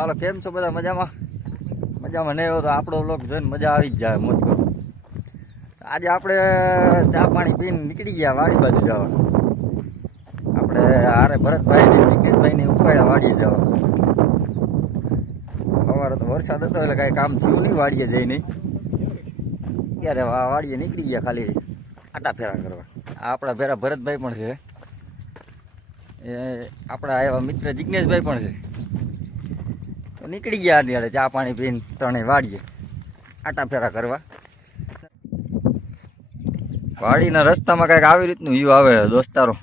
હાલો, કેમ છો બધા? મજામાં? મજામાં નહીં હોય તો આપણો વ્લોગ જોઈને મજા આવી જ જાય. મોજ કરો. આજે આપણે ચા પાણી પીને નીકળી ગયા વાડી બાજુ જવા. આપણે હારે ભરતભાઈ ને જિગ્નેશભાઈને ઉપાડ્યા વાડીએ જવા. સવારે તો વરસાદ હતો એટલે કાંઈ કામ થયું નહીં વાડીએ જઈને. ત્યારે વાડીએ નીકળી ગયા ખાલી આટા ફેરા કરવા. આપણા ભેરા ભરતભાઈ પણ છે, એ આપણા એવા મિત્ર જિગ્નેશભાઈ પણ છે. નીકળી ગયા ત્યારે ચા પાણી પીને ત્રણેય વાડીએ આટા ફેરા કરવા. વાડીના રસ્તામાં કંઈક આવી રીતનું વ્યૂ આવે દોસ્તારો.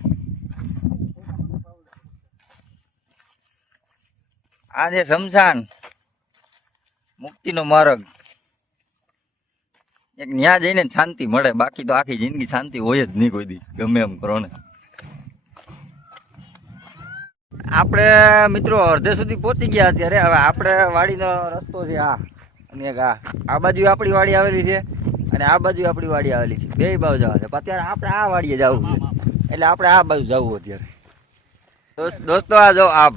આ છે શમશાન, મુક્તિનો માર્ગ. એક ન્યા જઈને શાંતિ મળે, બાકી તો આખી જિંદગી શાંતિ હોય જ નહીં કોઈ દી, ગમે એમ કરો ને. આપણે મિત્રો અડધે સુધી પહોંચી ગયા અત્યારે. હવે આપણે વાડીનો રસ્તો છે આ, અને એક આ બાજુ આપણી વાડી આવેલી છે અને આ બાજુ આપણી વાડી આવેલી છે. બે બાજુ જવા છે. અત્યારે આપણે આ વાડીએ જવું છે, એટલે આપણે આ બાજુ જવું અત્યારે. દોસ્તો આ જો આ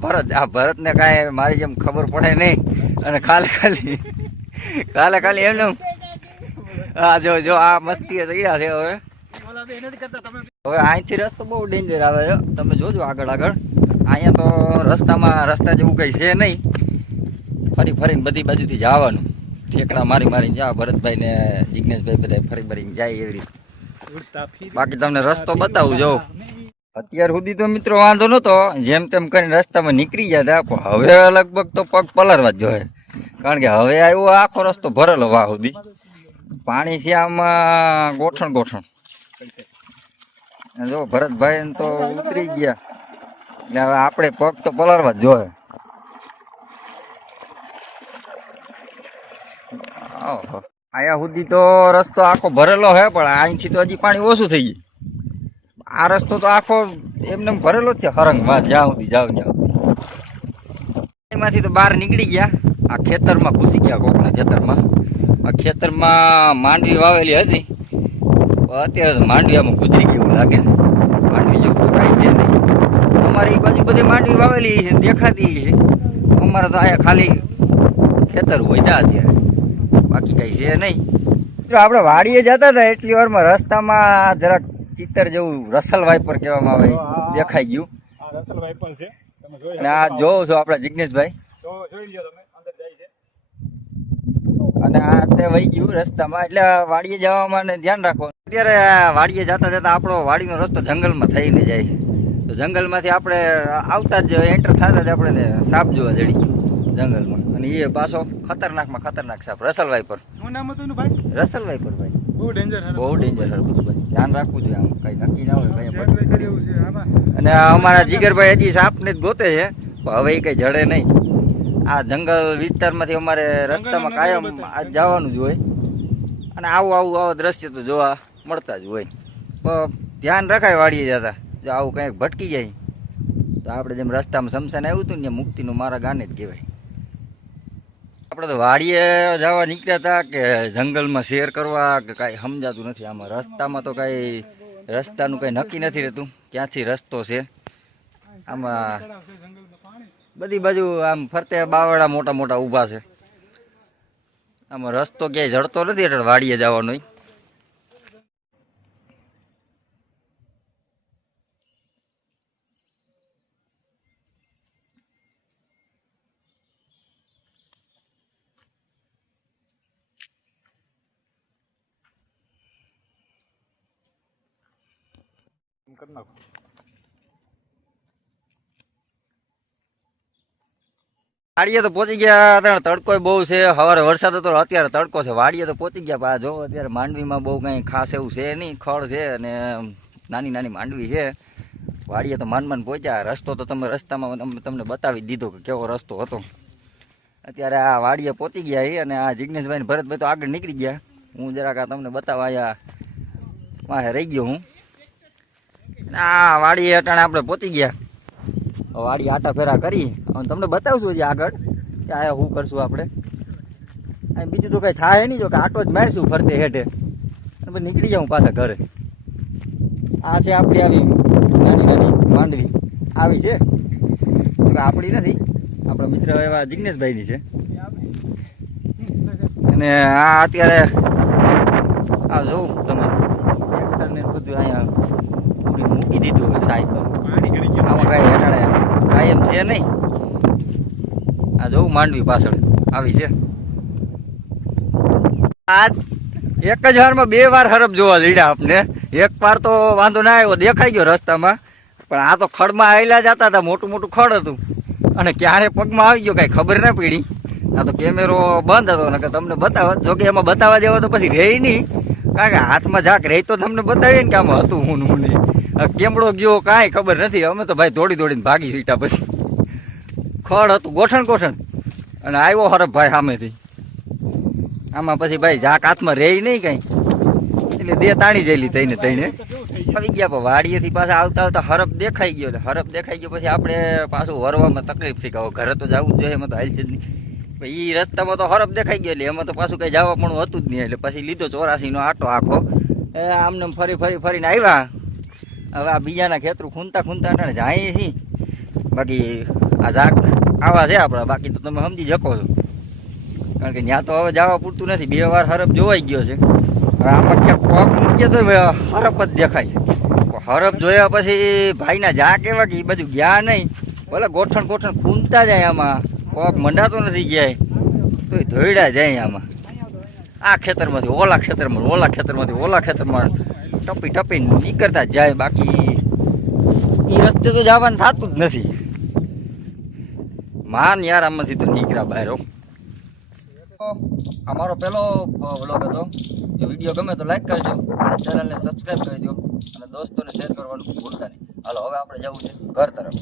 ભરતને કાંઈ મારી જેમ ખબર પડે નહીં, અને ખાલી એમને હા જો આ મસ્તી તૈયાર છે. હવે અહીંથી રસ્તો બહુ ડેન્જર આવે છે, તમે જોજો આગળ. અહીંયા તો રસ્તા જેવું કંઈ છે નહીં. ફરીને બધી બાજુથી જવાનું, ઠેકડા મારીને જા. ભરતભાઈ ને જિગ્નેશભાઈ બધા ફરીને જાય એવી રીતે. બાકી તમને રસ્તો બતાવું જો. અત્યાર સુધી તો મિત્રો વાંધો નહોતો, જેમ તેમ કરીને રસ્તામાં નીકળી ગયા હતા. હવે લગભગ તો પગ પલરવા જ જોઈએ, કારણ કે હવે આવ્યો આખો રસ્તો ભરેલો વાહ સુધી. પાણી છે આમાં ગોઠણ. જો ભરતભાઈ તો ઉતરી ગયા, એટલે હવે આપણે પગ તો પલરવા જ જોઈએ. અહીંયા સુધી તો રસ્તો આખો ભરેલો છે, પણ અહીંથી તો હજી પાણી ઓછું થઈ ગયું. આ રસ્તો તો આખો એમને ભરેલો જ છે હરંગમાં, જ્યાં સુધી જાવ ત્યાં સુધી. એમાંથી તો બહાર નીકળી ગયા, આ ખેતરમાં ઘૂસી ગયા. કોકના ખેતરમાં માંડવી વાવેલી હતી, અત્યારે તો માંડવી આમાં ગુજરી ગયું લાગે. માંડવી જેવું તો કાંઈ છે નહીં. અમારી એ બાજુ બધી માંડવી વાવેલી છે, દેખાતી છે. અમારે તો અહીંયા ખાલી ખેતર હોય ત્યાં અત્યારે, બાકી કાંઈ છે નહીં. જો આપણે વાડીએ જતા હતા એટલી વારમાં રસ્તામાં જરાક ચિત્તર જેવું રસલ વાઇપર કહેવામાં આવે દેખાઈ ગયું. અને આ જોવો છો આપણા જિગ્નેશભાઈ, અને આ તે વહી ગયું રસ્તામાં. એટલે વાડીએ જવામાં ધ્યાન રાખો. અત્યારે વાડીએ જતા આપણો વાડીનો રસ્તો જંગલમાં થઈને જાય. તો જંગલમાંથી આપણે આવતા જ એન્ટર થતા જ આપણે સાપ જોવા જડી ગયું જંગલમાં. અને એ પાછો ખતરનાક સાપ, રસલ વાઇપર. શું નામ હતું ભાઈ? રસલ વાઇપર ભાઈ. બહુ ડેન્જર બધું ભાઈ, ધ્યાન રાખવું જોઈએ. આમ કઈ નક્કી ના હોય કઈ. અને અમારા જીગરભાઈ હજી સાપને જ ગોતે છે, હવે એ કઈ જડે નહીં. આ જંગલ વિસ્તારમાંથી અમારે રસ્તામાં કાયમ જવાનું જ હોય, અને આવું દ્રશ્ય તો જોવા મળતા જ હોય. પણ ધ્યાન રખાય વાડીએ જતા. જો આવું કંઈક ભટકી જાય તો આપણે જેમ રસ્તામાં શમશાન આવ્યું હતું ને, મુક્તિનું મારા ગાને જ કહેવાય. આપણે તો વાડીએ જવા નીકળ્યા હતા કે જંગલમાં શેર કરવા કે કાંઈ સમજાતું નથી. આમાં રસ્તામાં તો કાંઈ રસ્તાનું કંઈ નક્કી નથી રહેતું, ક્યાંથી રસ્તો છે. આમાં બધી બાજુ આમ ફરતે બાવડા મોટા ઊભા છે. આમાં રસ્તો ક્યાંય જડતો નથી, એટલે વાડીએ જવાનો. વાડીએ તો પહોંચી ગયા. તડકો બહુ છે, સવારે વરસાદ હતો, અત્યારે તડકો છે. વાડીએ તો પહોંચી ગયા. જો અત્યારે માંડવીમાં બહુ કંઈ ખાસ એવું છે નહીં, ખડ છે અને નાની માંડવી છે. વાડીએ તો માંડ પહોંચ્યા. રસ્તો તો રસ્તામાં તમને બતાવી દીધો કે કેવો રસ્તો હતો. અત્યારે આ વાડીએ પહોંચી ગયા છે, અને આ જિગ્નેશભાઈ ભરતભાઈ તો આગળ નીકળી ગયા. હું જરાક આ તમને બતાવવા અહીંયા વાહે રહી ગયો હું. આ વાડીએ અટાણે આપણે પહોંચી ગયા. વાડી આટા ફેરા કરી અને તમને બતાવશું હજી આગળ કે આ શું કરશું આપણે. બીજું તો કંઈ થાય નહીં, જો કે આટો જ મારશું ફરતે હેઠે અને પછી નીકળી જાઉં પાછા ઘરે. આ છે આપણી આવી નાની માંડવી આવી છે, આપણી નથી. આપણા મિત્ર એવા જિગ્નેશભાઈની છે. અને આ અત્યારે આ જોઉં તમે ટ્રેક્ટર ને બધું અહીંયા પૂરી મૂકી દીધું હોય સાઈડ આમાં કાંઈ હેઠાડે કાંઈ એમ છે નહીં. આ જોઉં માંડવી પાછળ આવી છે. આ એક જ વારમાં 2 વાર હરફ જોવા જડ્યા આપને. એક વાર તો વાંધો ના આવ્યો, દેખાઈ ગયો રસ્તામાં, પણ આ તો ખડમાં આવેલા જતા હતા, મોટું મોટું ખડ હતું અને ક્યારે પગમાં આવી ગયો કાંઈ ખબર ના પડી. આ તો કેમેરો બંધ હતો ને કે તમને બતાવવા, જોકે એમાં બતાવવા જેવા તો પછી રહે નહીં, કારણ કે હાથમાં ઝાક રહી તો તમને બતાવીએ ને કે આમાં હતું હું નહીં. કેમડો ગયો કાંઈ ખબર નથી. અમે તો ભાઈ દોડી દોડીને ભાગી છૂટા. પછી ખડ હતું ગોઠણ અને આવ્યો હરફ ભાઈ સામેથી. આમાં પછી ભાઈ ઝાક હાથમાં રહે નહીં કાંઈ, એટલે દે તાણી જયેલી થઈને આવી ગયા. પણ વાડીએથી પાછા આવતા આવતા હરફ દેખાઈ ગયો. એટલે હરફ દેખાઈ ગયો પછી આપણે પાછું વરવામાં તકલીફ થઈ ગયો. ઘરે તો જવું જ જોઈએ, એમાં તો હાલ છે જ નહીં. એ રસ્તામાં તો હરફ દેખાઈ ગયો એટલે એમાં તો પાછું કંઈ જવા પણ હતું જ નહીં. એટલે પછી લીધો 84નો આટો આખો. આમને ફરીને આવ્યા. હવે આ બીજાના ખેતરું ખૂંદતા જાય છે. બાકી આ ઝાક આવા છે આપણા, બાકી તો તમે સમજી શકો છો. કારણ કે ત્યાં તો હવે જવા પૂરતું નથી. 2 વાર હરફ જોવાઈ ગયો છે. હવે આમાં ક્યાંક પગ મૂકીએ તો હરફ જ દેખાય. હરફ જોયા પછી ભાઈના ઝાક એવા કે એ બધું ગયા નહીં. ભલે ગોઠણ ખૂંદતા જાય, આમાં પગ મંડાતો નથી ગયા તો એ ધોઈડા જાય. આમાં આ ખેતરમાંથી ઓલા ખેતરમાં ટપી નીકળતા જ જાય. બાકી એ રસ્તે તો જવાનું થતું જ નથી. માન યાર આમાંથી તો નીકળ્યા બહાર. અમારો પહેલો વ્લોગ હતો. જો વિડીયો ગમે તો લાઈક કરજો, ચેનલને સબસ્ક્રાઈબ કરજો અને દોસ્તોને શેર કરવાનું ભૂલતા નહીં. હાલો હવે આપણે જવું છે ઘર તરફ.